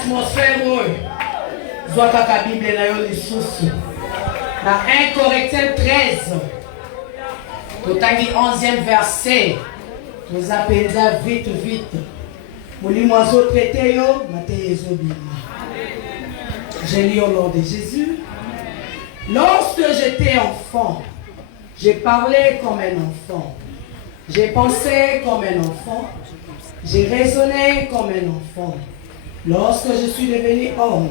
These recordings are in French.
atmosphère, Zwaka Bible na yo lisusu. Dans 1 Corinthiens 13, totangi 11e verset, nous appelons vite, vite. Moulimoiseau traité yo, je lis au nom de Jésus. Lorsque j'étais enfant, j'ai parlé comme un enfant. J'ai pensé comme un enfant. J'ai raisonné comme un enfant. Lorsque je suis devenu homme,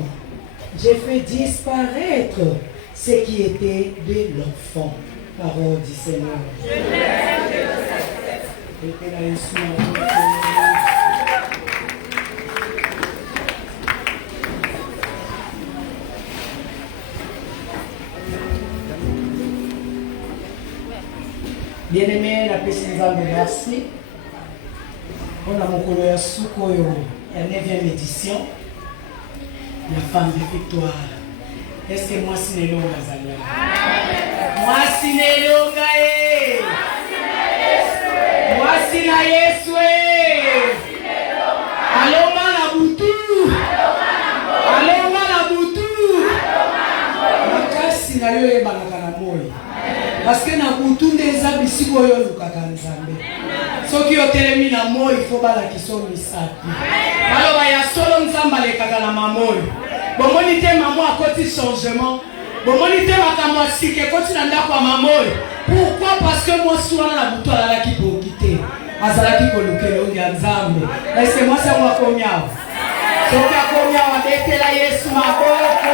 j'ai fait disparaître ce qui était de l'enfant. Parole du Seigneur. Bien-aimé, la Présidente, merci. On a mon collègue Soukoyo, la 9e édition, la femme de victoire. Est-ce que moi, c'est le longa, Zania? Moi, c'est le longa, moi, c'est la Yesue. Aloma la boutou. Aloma la boutou. Makasi na yo e banaka na moyo. Parce que na boutou ndeza bisiko yo lukaka nzambe. Soki yo telemi na moyo il faut bala kiso misapi. Alors ya solo nzamba le kaka na mamoyo. Bomoni te maman akoti changement. Bomoni te makamwa sike koti na ndako ya mamoyo. Pourquoi? Parce que moi souvent na boutou ala ki bokite. Azalaki kolukelo ndia nzambe. Est-ce que moi c'est moi komia? Soka komia wa betela Yesu maboko.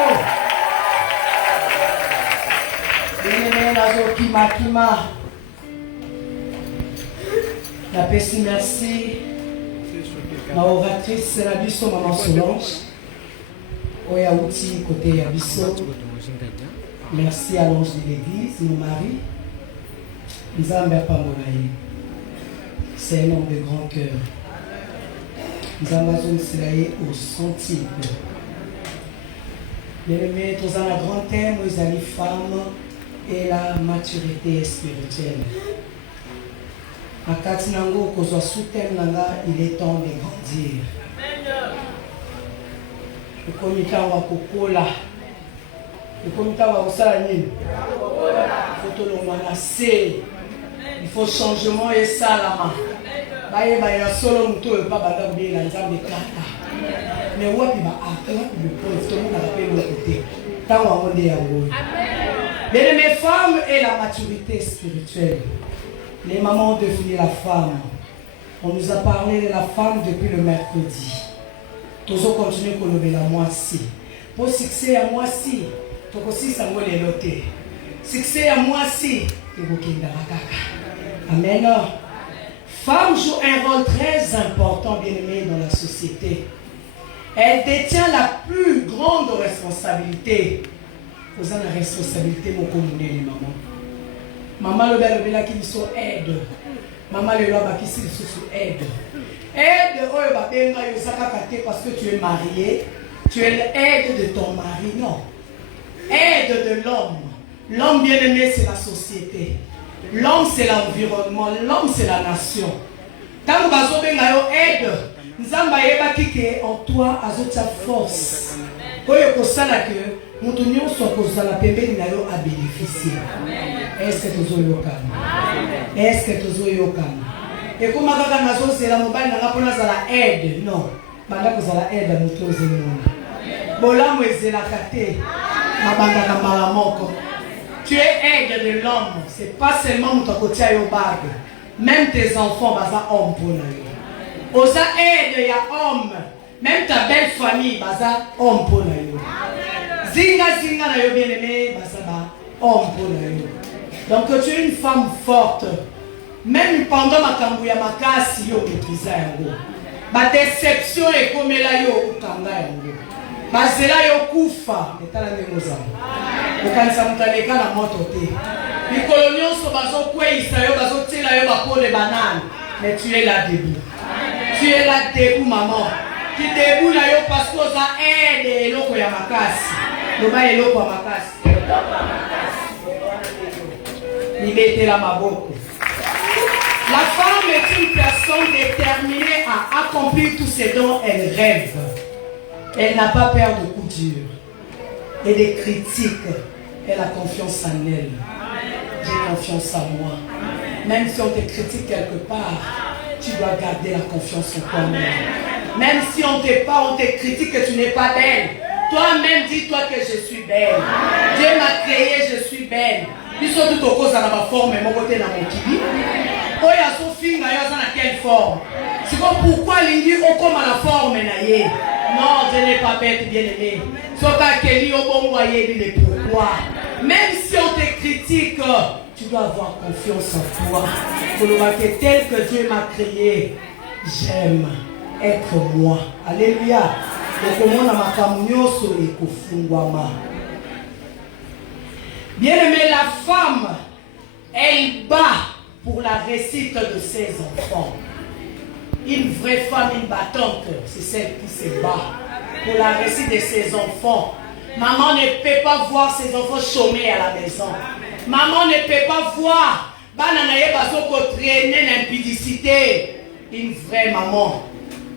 Bien-aimé nazo kima kima. La pesi merci. Ma oratrice la biso maman Solange. Oya outi côté ya biso. Merci à l'ange de l'église, mon mari. Nzambe Pamonaï. C'est un homme de grand cœur. Nous avons cela au centime. Bien-aimés, tous en a grand thème, les amis femmes et la maturité spirituelle. À Katinango, qu'on sous thème, il est temps de grandir. Le comité wa kokola. Le comité wa osalani. Il faut tout le menacer. Il faut changement et salama. Baye baye solo muto e pa banda bien la nzambe kata. Mais wapi ba akela ku le pauvre tout le monde a appelé le côté. Tant on est à vous. Bien mes femmes et la maturité spirituelle. Les mamans ont défini la femme. On nous a parlé de la femme depuis le mercredi. Tous on continue pour lever la moitié. Pour succès à moitié, tu aussi ça moi les loter. Succès à moitié, tu vous qui Amen. Femme joue un rôle très important, bien-aimé, dans la société. Elle détient la plus grande responsabilité. Vous avez la responsabilité, mon communauté, les mamans. Maman le bel là qui sont aide. Maman le là qui sont aide. Aide, parce que tu es marié. Tu es l'aide de ton mari. Non. Aide de l'homme. L'homme bien-aimé, c'est la société. L'homme, c'est l'environnement. L'homme, c'est la nation. Tant que vous avez aide, nous avons en toi ta force. Quand vous avez que nous sommes à bénéficier. Est-ce que vous avez calme? Est-ce que vous avez calme? Et comme c'est la mobile, nous avons la aide. Non. Vous avez aide à nous tous. Bolam est la kate. Tu es aide de l'homme. Ce n'est pas seulement ton côté à bague. Même tes enfants, baza homme pour nous. Osa aide, il y a homme. Même ta belle famille, baza homme pour nous. Zinga zinga na yo bien aimé, baza homme pour nous. Donc tu es une femme forte. Même pendant ma kambouya makasi yo maîtrise yango. Ba déception et comme la yo kanga yango. Bazela yo kufa etala nemoza. Okanisa mutaleka na moto te. Mikolo nyonso bazo kweisa yo bazo tela yo ba pole banane. Mais tu es là debout. Tu es là debout maman. Tu debout là yo parce que ça aide eloko ya makasi. Loba eloko ya makasi. Libete la maboko. La femme est une personne déterminée à accomplir tout ce dont elle rêve. Elle n'a pas peur de coups durs et des critiques. Elle a confiance en elle. J'ai confiance en moi. Même si on te critique quelque part, tu dois garder la confiance en toi-même. Même si on te critique que tu n'es pas belle, toi-même dis-toi que je suis belle. Dieu m'a créé, je suis belle. Ils sont tout au cause dans ma forme, mon côté dans mon kibi. Oh, il y a son film, dans quelle forme? C'est comme pourquoi l'indi au comme à la forme naïe. Non, je n'ai pas bête, bien aimé. Sauf qu'à Kelly au bon voyer, il est pourquoi. Même si on te critique, tu dois avoir confiance en toi. Pour le marquer tel que Dieu m'a créé, j'aime être moi. Alléluia. Bien aimé, la femme, elle bat pour la réussite de ses enfants. Une vraie femme, une battante, c'est celle qui se bat pour la réussite de ses enfants. Maman ne peut pas voir ses enfants chômer à la maison. Maman ne peut pas voir traîner l'impudicité. Une vraie maman,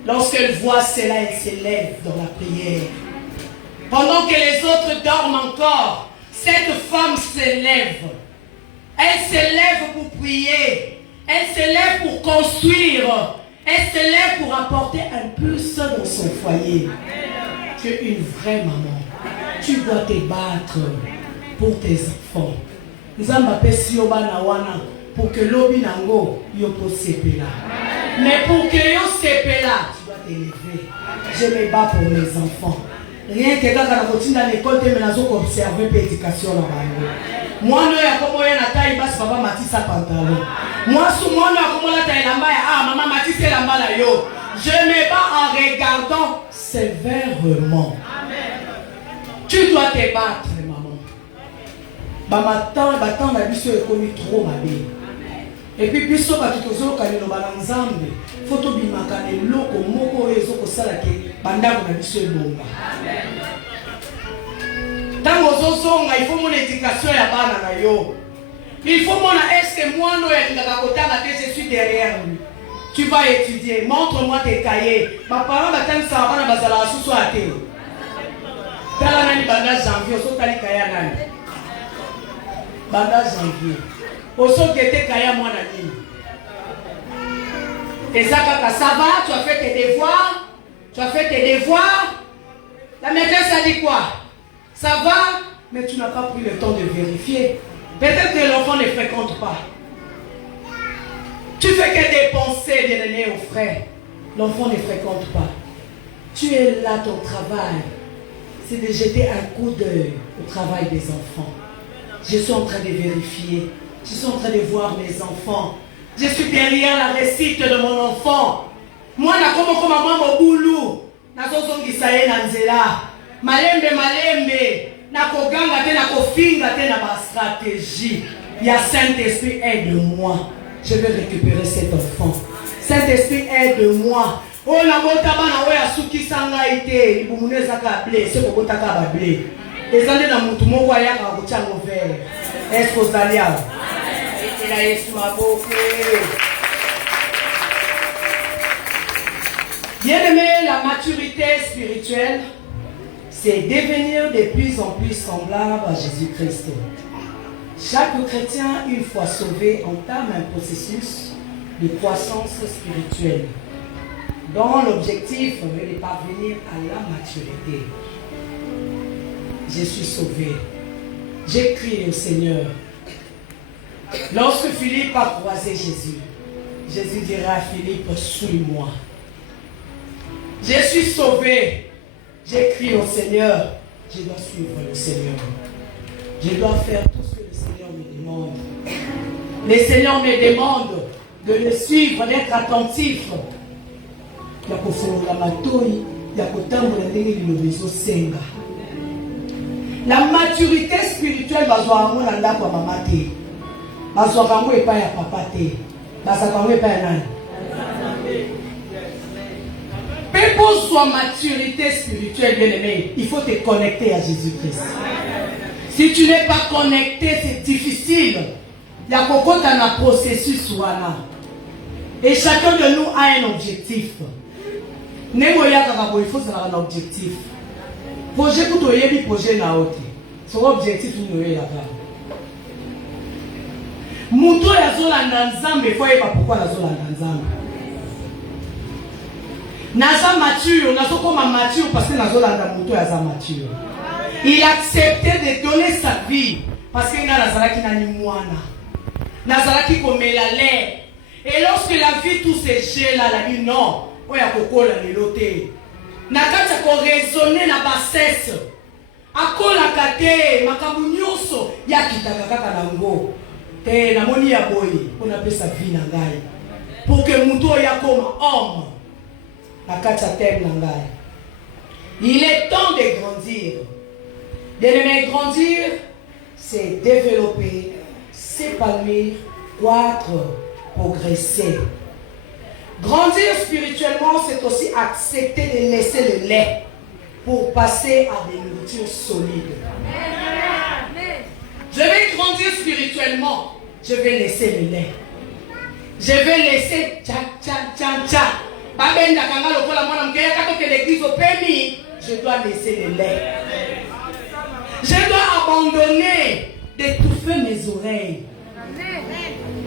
lorsqu'elle voit cela, elle s'élève dans la prière. Pendant que les autres dorment encore, cette femme s'élève. Elle s'élève pour prier. Elle s'élève pour construire. Elle s'élève pour apporter un plus dans son foyer. Tu es une vraie maman. Tu dois te battre pour tes enfants. Nous avons appelé Sioba pour que l'obi nango yopo sepela. Mais pour que yo sepela, tu dois t'élever. Je me bats pour mes enfants. Rien que quand on continue dans l'école, tu as observé l'éducation là-bas. Moi, je suis un papa Matissa pantalon. Moi, je suis un maman Matissa lamba yo. Je me bats en regardant sévèrement. Tu dois te battre, maman. Battant la biso est commis trop malé. Et puis, biso batutozo kanino bananzambe. Photo bimakane loko moko ezoko salake bandako na biso ebonga. Tango zozonga, il faut mon éducation ya bana na yo. Il faut mon est-ce que moi no ya kotanga te je suis derrière lui. Tu vas étudier, montre-moi tes cahiers. Ma parent batang sa bana bazala susu ate. Tala nani banda janvier, so tali kaya nani. Banda janvier. Oso gete kaya moi na nini. Ezaka ça va, tu as fait tes devoirs. Tu as fait tes devoirs. La maîtresse a dit quoi? Ça va, mais tu n'as pas pris le temps de vérifier. Peut-être que l'enfant ne fréquente pas. Tu fais que des pensées, bien-aimé au frère. L'enfant ne fréquente pas. Tu es là, ton travail, c'est de jeter un coup d'œil au travail des enfants. Je suis en train de vérifier. Je suis en train de voir mes enfants. Je suis derrière la réussite de mon enfant. Moi, je suis comme maman Moboulou. Je suis malembe nakoganga te nakofinga te na ba stratégie. Il y a Saint-Esprit, aide-moi. Je vais récupérer cet enfant. Saint-Esprit, aide-moi. Oh na botaba na oya suki sanga ite ibumuneza ka blé se ko botaka ba blé. Ezande na mutu moko ayaka ko tyango vert. Est-ce que zalia? Et là Yesu maboko. Bien-aimé, la maturité spirituelle, c'est devenir de plus en plus semblable à Jésus-Christ. Chaque chrétien, une fois sauvé, entame un processus de croissance spirituelle dont l'objectif est de parvenir à la maturité. Je suis sauvé. J'ai crié au Seigneur. Lorsque Philippe a croisé Jésus, Jésus dira à Philippe, suis-moi. Je suis sauvé. J'ai crié au Seigneur, je dois suivre le Seigneur. Je dois faire tout ce que le Seigneur me demande. Le Seigneur me demande de le suivre, d'être attentif. La maturité spirituelle va jouer mais pour sa maturité spirituelle, bien-aimé, il faut te connecter à Jésus-Christ. Si tu n'es pas connecté, c'est difficile. Il y a beaucoup de processus. Et chacun de nous a un objectif. Il faut avoir un objectif. Projet que tu as projet na haute. Son objectif nous est là-bas. Muto ya zolanda nzambe faut yeba pourquoi la zolanda nzambe. Naza mature, nazo koma mature parce que la zolanda muto ya za mature. Il acceptait de donner sa vie parce qu'il n'a nazalaki na ni mwana. Nazalaki komela l'air. Et lorsque la vie tout ces jeux là, la dit non, oya kokola lelote. Nakata ko raisonner na bassesse. Akola kate makambo nyonso ya kitaka kaka nango. Te na moni ya boyi on appelle sa vie na ngai. Pour que muto ya koma homme. Nakata tem na ngai. Il est temps de grandir. De grandir, c'est développer, s'épanouir, croître, progresser. Grandir spirituellement, c'est aussi accepter de laisser le lait pour passer à des nourritures solides. Je vais grandir spirituellement, je vais laisser le lait. Je vais laisser je dois laisser le lait. Je dois abandonner d'étouffer mes oreilles.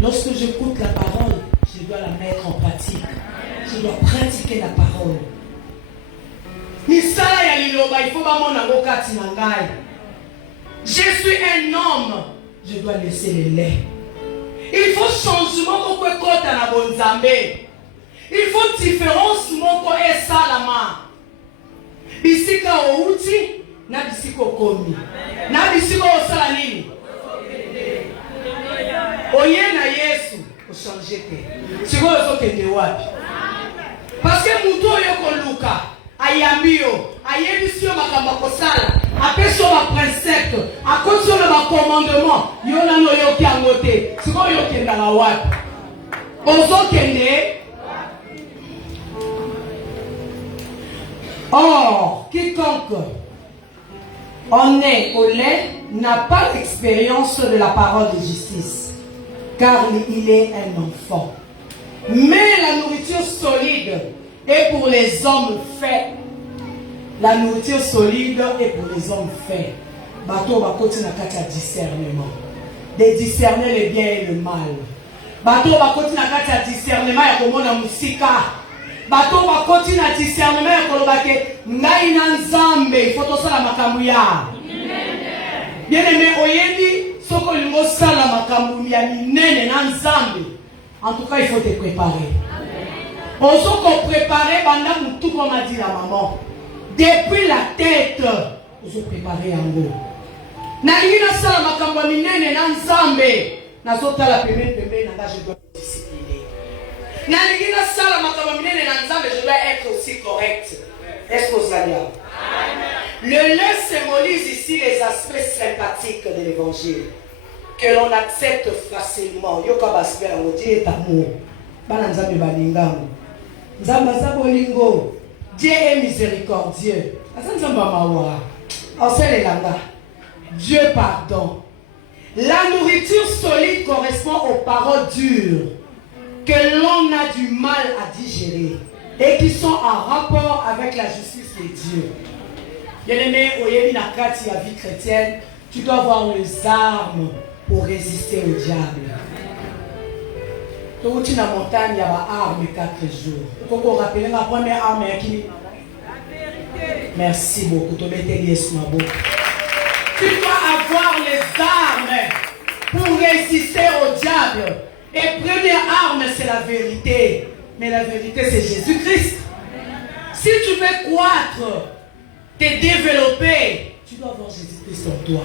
Lorsque j'écoute la parole, je dois la mettre en pratique. Je dois pratiquer la parole. Je suis un homme. Je dois laisser le lait. Il faut changement pour que la bonne zambé. Il faut différence mon ko et salama. Bisika outi na bisiko komi. Na bisiko osala nini? Oye na Yesu o changer te. Siko ozo kende wapi? Parce que muto yoko luka ayambio ayebisio makamba kosala apeso ba précepte akoso ba commandement yona no yoki angote. Siko yokenda na wapi? Ozo kende. Or, quiconque en est au lait n'a pas l'expérience de la parole de justice, car il est un enfant. Mais la nourriture solide est pour les hommes faits. La nourriture solide est pour les hommes faits. Bateau va continuer à discernement. De discerner le bien et le mal. Bateau va continuer à discernement et comme on a musika. Bato va continuer à discernement kolobake ngai na nzambe faut to sala makambu ya bien aimé oyebi soko lingo sala makambu ya minene na nzambe en tout cas il faut te préparer on soko préparer banda mutu comme a dit la maman depuis la tête on se préparer yango na ngina sala makambu ya minene na nzambe na zota la pembe na je dois discipliner. Je dois être aussi correct. Est-ce que vous allez? Le lait symbolise ici les aspects sympathiques de l'évangile que l'on accepte facilement. Dieu est miséricordieux. Dieu pardonne. La nourriture solide correspond aux paroles dures que l'on a du mal à digérer et qui sont en rapport avec la justice de Dieu. Bien-aimé, au Yéminakati, la vie chrétienne, tu dois avoir les armes pour résister au diable. Quand tu es dans la montagne, il y a des armes 4 jours. Tu peux rappeler la première arme qui? Merci beaucoup. Tu dois avoir les armes pour résister au diable. Et première arme, c'est la vérité. Mais la vérité, c'est Jésus-Christ. Si tu veux croître, te développer, tu dois avoir Jésus-Christ en toi.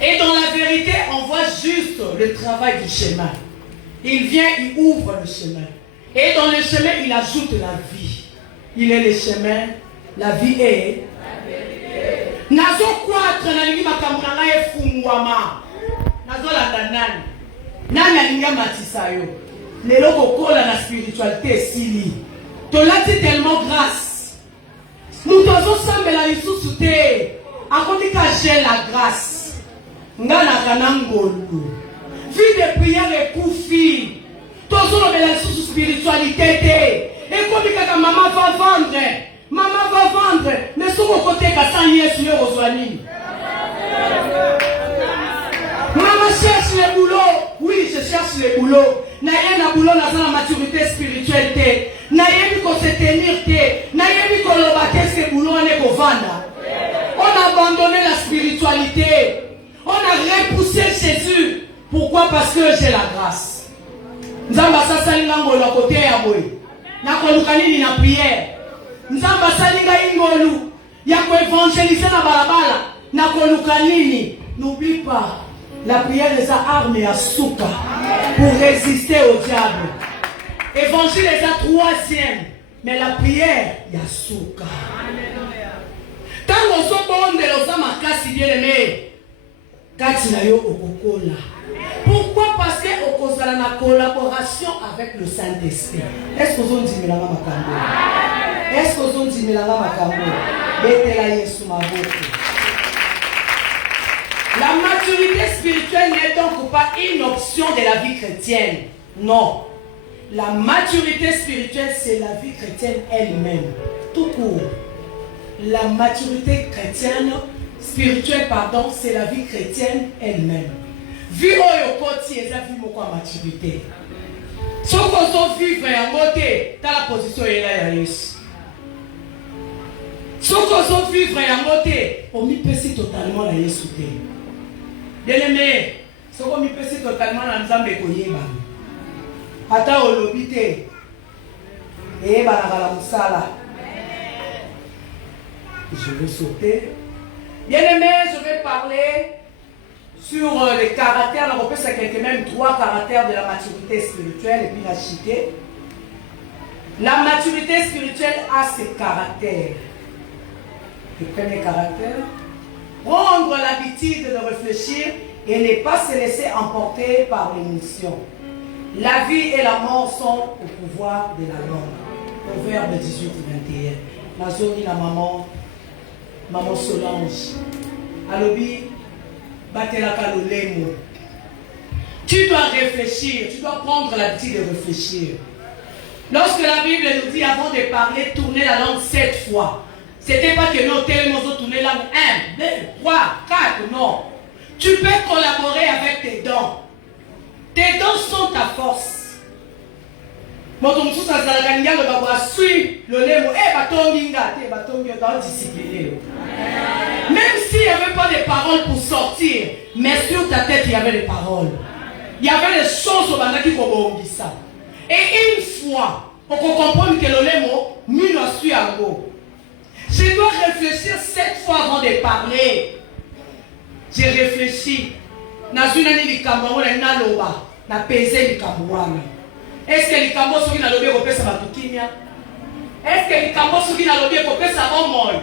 Et dans la vérité, on voit juste le travail du chemin. Il vient, il ouvre le chemin. Et dans le chemin, il ajoute la vie. Il est le chemin, la vie est la vérité. Nazo croître, nalingi makamuna na efungwama. Nazo la danani. Nani alinga matisa yo. Lelo kokola na spiritualité sili. Tolati tellement grâce. Nous devons sambela lisusu te. Akoti ka j'ai la grâce. Ngana kana ngolu. Vie de prière et koufi. Toujours sous spiritualité. Et comme que maman va vendre. Maman va vendre. Mais sur mon côté, quand ça y est, sur le Roswani. Maman cherche le boulot. Oui, je cherche le boulot. N'ayez la boulot dans la maturité spirituelle. N'ayez qu'on se tenir. N'ayez qu'on l'obate ce boulot on est pour vendre. On a abandonné la spiritualité. On a repoussé Jésus. Pourquoi? Parce que j'ai la grâce. Nzamba sasalinga ngolo côté ya boy. Na kolukani na prière. Nzamba salinga ingolu ya ko évangéliser na balabala. Na kolukani. N'oublie pas, la prière est sa arme à souka pour résister au diable. Évangile est sa troisième, mais la prière y a souka. Tant qu'on soit bon de l'osama kasi bien aimé, kati na yo okokola. Pourquoi? Parce que au cause de la collaboration avec le Saint-Esprit. Est-ce que vous avez dit makambo? Est-ce que vous avez dit makambo? Betela Yesu maboko. La maturité spirituelle n'est donc pas une option de la vie chrétienne. Non. La maturité spirituelle, c'est la vie chrétienne elle-même. Tout court. La maturité chrétienne, spirituelle, pardon, c'est la vie chrétienne elle-même. Vie au côté, c'est la vie de maturité. Si on vivre en côté, dans la position est là, si on vivre en côté, on y peut totalement la Yesu. Bien aimé, si on y peut totalement la Nzambe koyeba. Ata olobite, et banagala musala. Je vais sauter. Bien aimé, je vais parler sur les caractères. On peut s'inquiéter même 3 caractères de la maturité spirituelle et puis la cité. La maturité spirituelle a ses caractères. Le premier caractère, prendre l'habitude de réfléchir et ne pas se laisser emporter par l'émotion. La vie et la mort sont au pouvoir de la langue. Proverbe 18-21. Nazori la maman Solange. Alobi, batelaka lolemo. Tu dois réfléchir, tu dois prendre l'habitude de réfléchir. Lorsque la Bible nous dit avant de parler, tourner la langue 7 fois. C'était pas que nous tellement tourner la langue 1, 2, 3, 4, non. Tu peux collaborer avec tes dents. Tes dents sont ta force. Même si il n'y avait pas de paroles pour sortir, mais sur ta tête il y avait des paroles. Il y avait des choses au bandaki pour ça. Et une fois, on comprend que le lemo, je dois réfléchir 7 fois avant de parler. J'ai réfléchi. Est-ce que les cambos sont dans le bureau de Sabatukimia? Est-ce que les cambos sont dans le bureau de Sabamoy?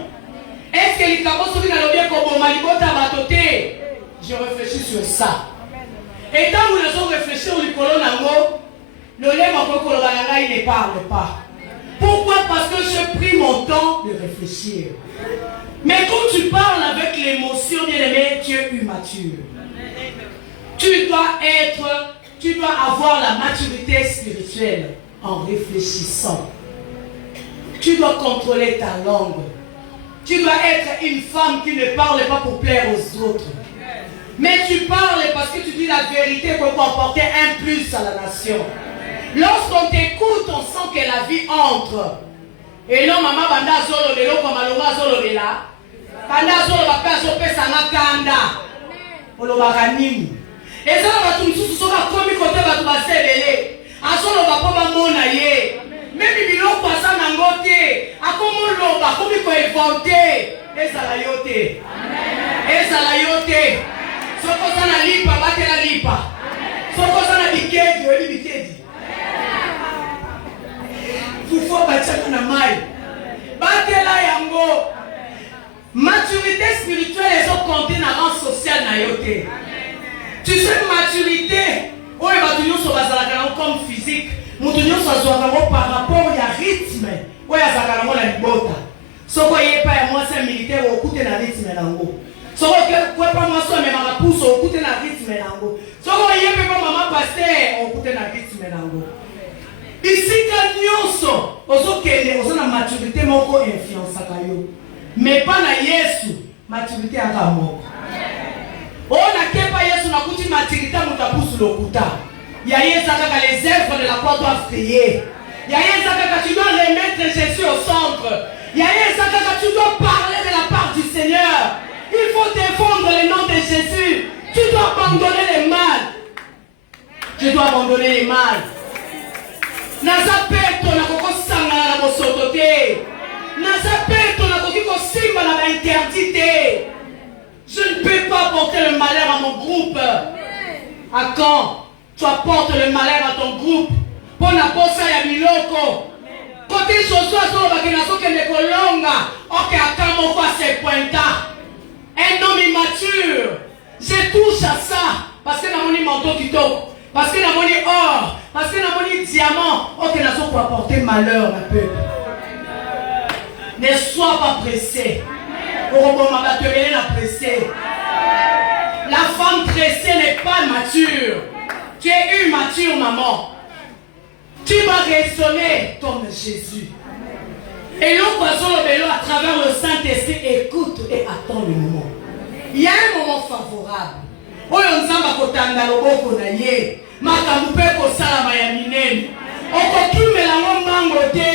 Est-ce que les cambos sont dans le bureau de Malibota Batoté? Je réfléchis sur ça. Et tant que nous avons réfléchi au Likolonango, le lait il ne parle pas. Pourquoi? Parce que j'ai pris mon temps de réfléchir. Mais quand tu parles avec l'émotion, bien aimé, tu es immature. Tu dois avoir la maturité spirituelle en réfléchissant. Tu dois contrôler ta langue. Tu dois être une femme qui ne parle pas pour plaire aux autres. Mais tu parles parce que tu dis la vérité pour apporter un plus à la nation. Lorsqu'on t'écoute, on sent que la vie entre. Et non, maman, banda zolo de l'eau, maloma zolo de là. Banda zolo va faire zoper sa nakanda. Olobaranimi. Et ça va tout sous son commis côté va tout passer belé. A solo va pas mona ye. Même biloko passa nangote. A comme loba comme ko inventé. Et ça la yote. Et ça la yote. Soko sana lipa bate la lipa. Soko sana bikedi we bikedi. Fufo bachaka na mai. Bate la yango. Maturité spirituelle est au compte na rang social na yote. Tu sais, maturité, comme physique, par rapport au rythme, il y a un rythme. Ce que pas moi soit mais ma pousse au côté na rythme nango. Ce que yé pas maman pasteur au côté na rythme nango. Ici que nyonso ozo kende ozo na maturité moko influence kayo. Mais pas na Yesu maturité aka moko. On a kepa Yesu na kuti maturité muta pousse le kuta. Ya Yesu kaka les œuvres de la croix doivent payer. Ya Yesu kaka tu dois remettre Jésus au centre. Ya Yesu kaka tu dois parler de la part du Seigneur. Il faut défendre le nom de Jésus. Tu dois abandonner les mal. Tu dois abandonner les mal. Naza peto na koko sangana na bosoto te. Naza peto na koko simba na ba interdité. Je ne peux pas porter le malheur à mon groupe. À quand tu apportes le malheur à ton groupe? Pour la posa ya miloko. Côté Joshua sur le bakinaso que ne kolonga. Ok, à quand mon voix se pointa. Un homme immature. Je touche à ça. Parce que dans mon manteau qui toque. Parce que dans mon or. Parce que dans mon diamant. Ok, n'a pas pour apporter malheur à peuple. Ne sois pas pressé. La femme pressée n'est pas mature. Tu es immature, maman. Tu vas raisonner comme Jésus. Et l'autre poisson le vélo à travers le Saint-Esprit, écoute et attends le moment. Il y a un moment favorable. Oyo nzamba kotanda loboko na ye. Makambo pe kosala mayamine. Okokimela ngombango te.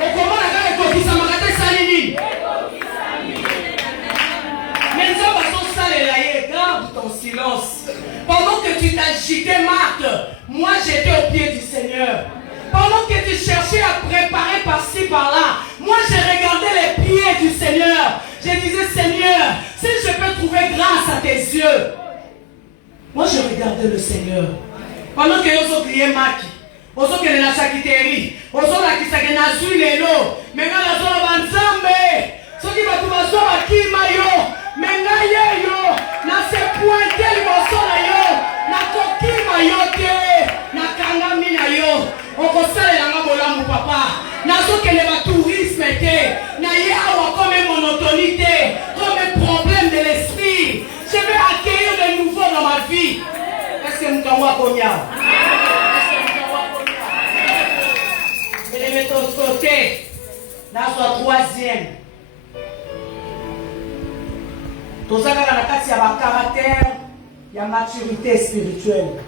Okomona kaka kokisa makate salini. Mais nzamba so salela ye, garde ton silence. Pendant que tu t'agitais, Marthe, moi j'étais au pied du Seigneur. Pendant que tu cherchais à préparer par-ci, par-là, moi j'ai regardé les pieds du Seigneur. Je disais, Seigneur, si je peux trouver grâce à tes yeux. Moi je regardais le Seigneur. Pendant que nous crié Maki, nous sommes dans la chakiteri, nous sommes là qui s'agit na zui lelo, mais quand la zone banzambe, ceux qui va tout baso aki mayo, mais na yo, na se pointer le baso na yo, na koki mayo te, na kangami na yo, on consale la ngabola mon papa, na so que le tourisme te, na yawa comme monotonité, comme problème de l'esprit. Je vais accueillir de nouveau dans ma vie. Est-ce que nous t'envoie Konya? Je les mets de l'autre côté. Là, soit troisième. Tout ça, il y a un caractère, il y a une maturité spirituelle.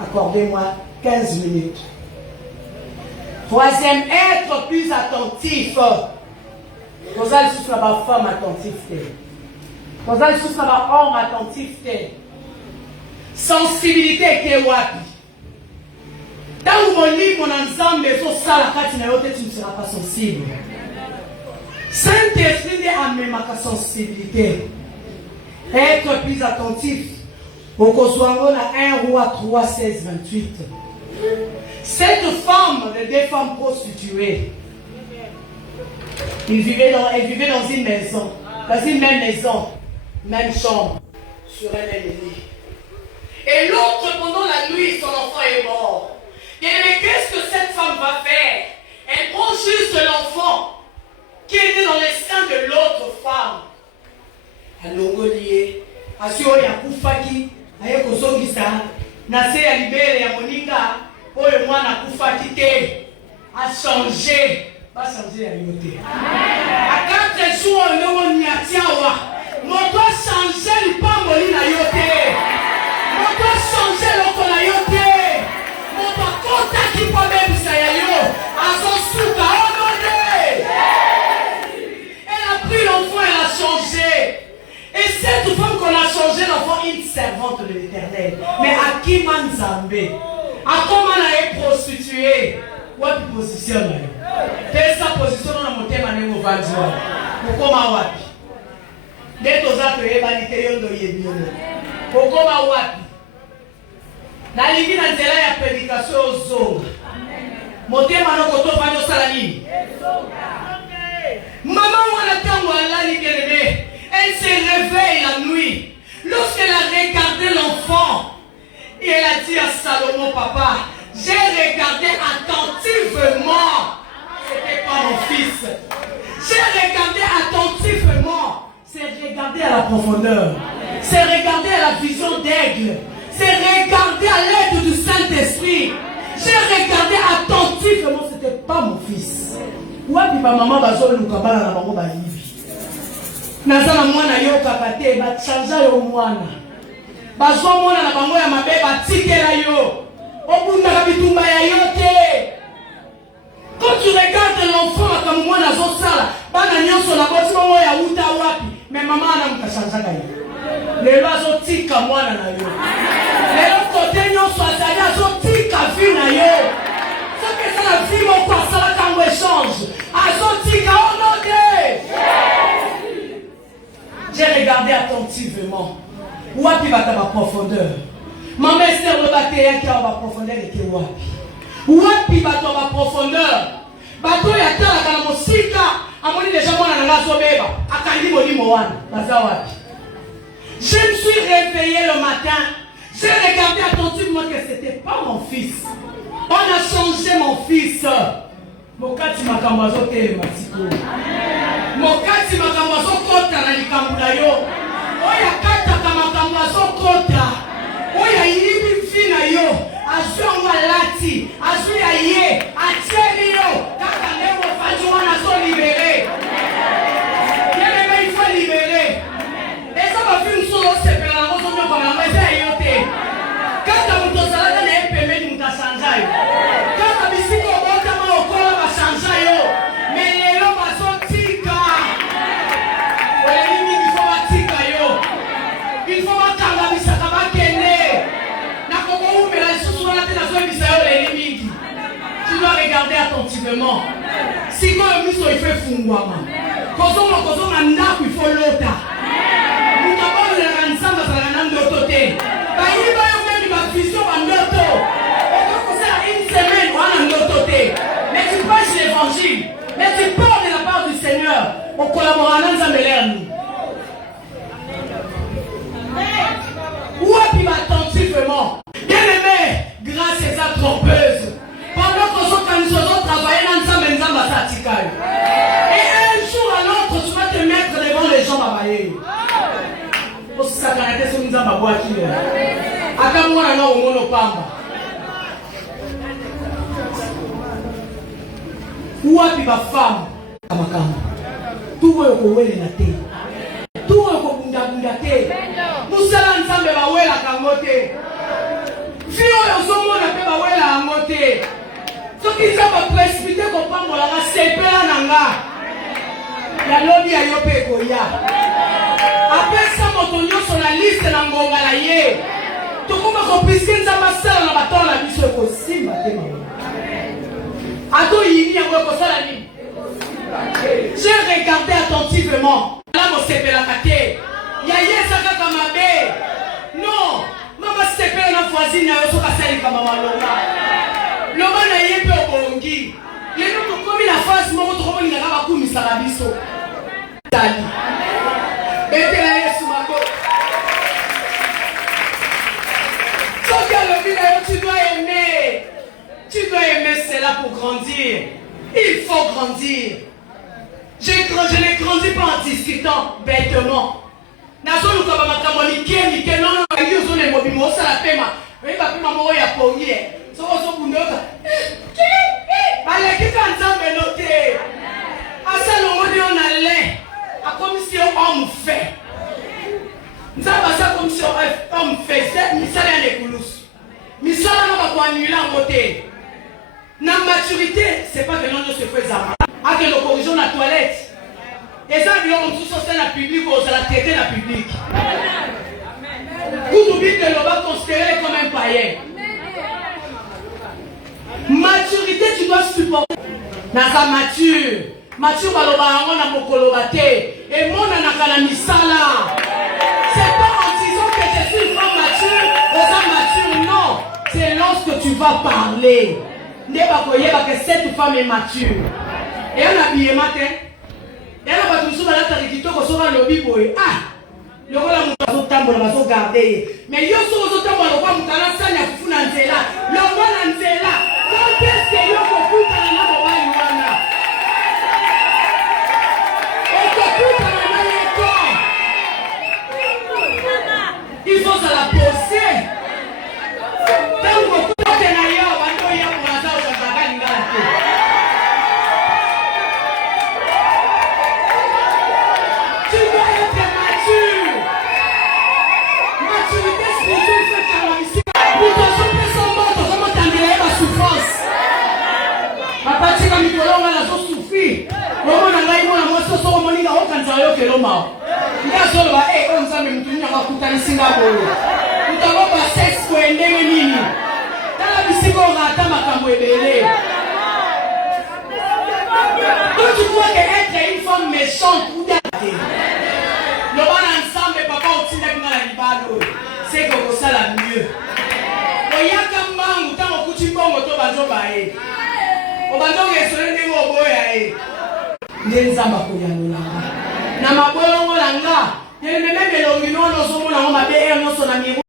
Accordez-moi 15 minutes. Troisième, être plus attentif. Vous allez sous la femme attentive. Vous allez sous la homme attentif. Sensibilité qui est wapi. Dans mon livre, mon ensemble, tu ne seras pas sensible. Saint-Esprit a même ma sensibilité. Être plus attentif. Au Kosovo, 1 Roi 3, 16, 28. Cette femme, les deux femmes prostituées, elles vivaient dans une maison, dans une même maison, même chambre, sur un même lit. Et l'autre, pendant la nuit, son enfant est mort. Et mais qu'est-ce que cette femme va faire? Elle prend juste l'enfant qui était dans les seins de l'autre femme. Alongolié, asio ya kufaki, aye kozongisa, na se ya libere ya moninga, oyo mwana kufaki te, a changé, va changer ya yote. A 4 jours, on n'y a tiawa, on doit changer le pamboli na yote. On doit changer l'autre na yote. On doit compter qui peut même ça yo, à son souka, elle a pris l'enfant, elle a changé. Et cette femme qu'on a changé l'enfant, une servante de l'Éternel. Mais à qui manzambe? À comment elle est prostituée? Wapi position là? Quelle sa position dans mon thème à niveau valjoie? Pourquoi wapi? Dès aux actes et vanité yondo yebio. Pourquoi wapi? Na limi na nzela ya prédication ozonga. Motema no koto banyo salani. Maman wana tango alali bien-aimé. Elle se réveille la nuit. Lorsqu'elle a regardé l'enfant, et elle a dit à Salomon, papa, j'ai regardé attentivement. C'était pas mon fils. J'ai regardé attentivement. C'est regarder regarder à la profondeur. C'est regarder à la vision d'aigle. C'est regarder à l'aide du Saint-Esprit. J'ai regardé attentivement, ce n'était pas mon fils. Wapi ba maman bazo lukabala na bango ba hivi. Nazana mwana yo kakate ba chanja yo mwana. Bazo mwana na bango ya mabe ba tikela yo. Obunda ka bitumba ya yote. Quand tu regardes l'enfant comme mwana zo sala, bana nyonso na boti mo ya uta wapi, mais maman na mkachanja ka yo. Lelo azotika mwana na yo. Lelo kote nyonso azali azotika vi na yo. Soki eza na vi moko asalaka yango échange. Azotika au nom de Jésus. J'ai regardé attentivement. Wapi bata ba profondeur. Maman Esther le bateya qui a ba profondeur était wapi. Wapi bato ba profondeur. Bato ya tala kana mosika. Amoni déjà mwana na ngazo beba. Akandi molimo wana. Baza wapi. Je me suis réveillé le matin. J'ai regardé attentivement que ce n'était pas mon fils. On a changé mon fils. Mokati makambazo tele matiko. Mokati makambazo kota na likambula yo. Oya kata kamakambazo kota. Oya ilibi fina yo. Azu malati. Azu ya ye. Atieni yo. Kaka leo faju wana so libéré. Il faut libérer. Et ça va faire une chose, c'est que la rose on va la mettre à yote. Quand tu as mon salade, tu as permis de changer. Quand tu as mis au bord, tu as encore va changer. Mais les gens vont sortir. Il faut tika yo. Il faut attendre la bisa kama kende. Na koko mais la chose on a tena so bisa yo les limites. Tu dois regarder attentivement. Si quand le miso il fait fungwama. Kozo na ndaku il faut lota. Mais tu prêches l'évangile, mais tu parles de la part du Seigneur. On collabore ensemble. Où est-ce attentivement? Bien aimé, grâce à sa trompeuse. Pendant que nous allons travailler ensemble, et un jour à l'autre, tu vas te mettre devant les gens à bailler. Ça n'a été sur nous à ma boîte. Akamwana na umono pamba. Wapi ba femme kama kama. Tuwe ko wele na te. Tuwe ko bunda bunda te. Musala nzambe ba wela kangote. Fio yo somo na pe ba wela ngote. Soki za ba précipiter ko pambola nga sepela nanga. Ya lobi ya yope ko ya. Après ça, mon sur la liste de l'angongalaye. Tu comprends qu'on puisse que nous avons ça dans la bataille la vie sur possible. Ado yini ya weko sala ni. J'ai regardé attentivement. Là mon sepe la kate. Ya yesa kaka mabe. Non, mama sepe na voisine na yo soka sali kama malonga. Longa na yepe obongi. Lelo to komi la face moko to komi na ba kumisa la biso. Tali. Tu dois aimer. Tu dois aimer cela pour grandir. Il faut grandir. Je n'ai grandi pas en discutant bêtement. Non, comme si on fait. Nous avons ça comme si on fait. C'est misala ya nekulusu. Misala na ba annuler en côté. Na maturité, c'est pas que l'on se fait ça. A que nous corrigeons la toilette. Et ça, on tous sur la public, on se la traiter la public. Vous oubliez que l'on va considérer comme un païen. Maturité, tu dois supporter. Nasa mature. Mature baloba on a mokoloba te. Et mon anakala misala. C'est pas en disant que je suis une femme mature, non. C'est lorsque tu vas parler. Que cette femme est mature. Et elle a bien matin. Elle a pas tout ça dans la tête ko sora lobi boy. Ah. Le voilà mon tambo na so garder. Mais yo so tambo lo kwa mutana sanya kufuna nzela. Lo mwana nzela. Quand est-ce que yo ko kuta na mobali wana? ma ngazo ba on nzambe mutu nyanga kutanisinga boyo utako ba sex ko endenge nini tala bisiko ngata makambo ebele. Quand tu crois que être une femme méchante ou d'attendre le bon ensemble papa au tina kuna la libalo c'est que ça la mieux oyaka mangu tango kuti bongo to bazo bae obanzo ngesole ndenge oboya nzamba ko yangola na mabolongo langa yele memelo ngino no so mona ngoma be nyonso na